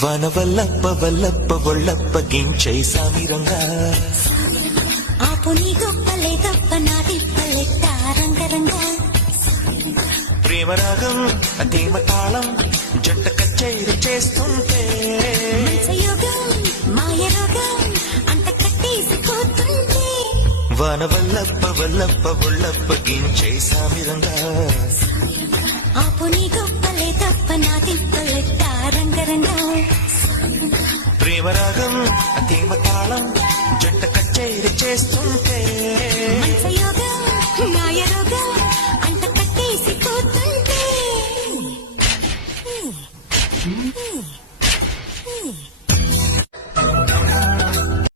వనవల్లప్ప వల్లప్ప ఒళ్ళప్ప గించై సామిరంగా ఆపు నీ గొప్పలే తప్ప నా తిప్పలెట్ట రంగరంగా ప్రేమరాగం అతీమ తాళం జంట కచేరి చేస్తుంటే యోగం మాయ రోగం అంత కట్టేసిపోతుంటే వనవల్లప్ప వల్లప్ప ఒళ్ళప్ప గించై సామిరంగా ఆపు నీ గొప్పలే తప్ప నా తిప్పలెట్ట రంగరంగా ప్రేమరాగం అతీమ తాళం జంట కచేరి చేస్తుంటే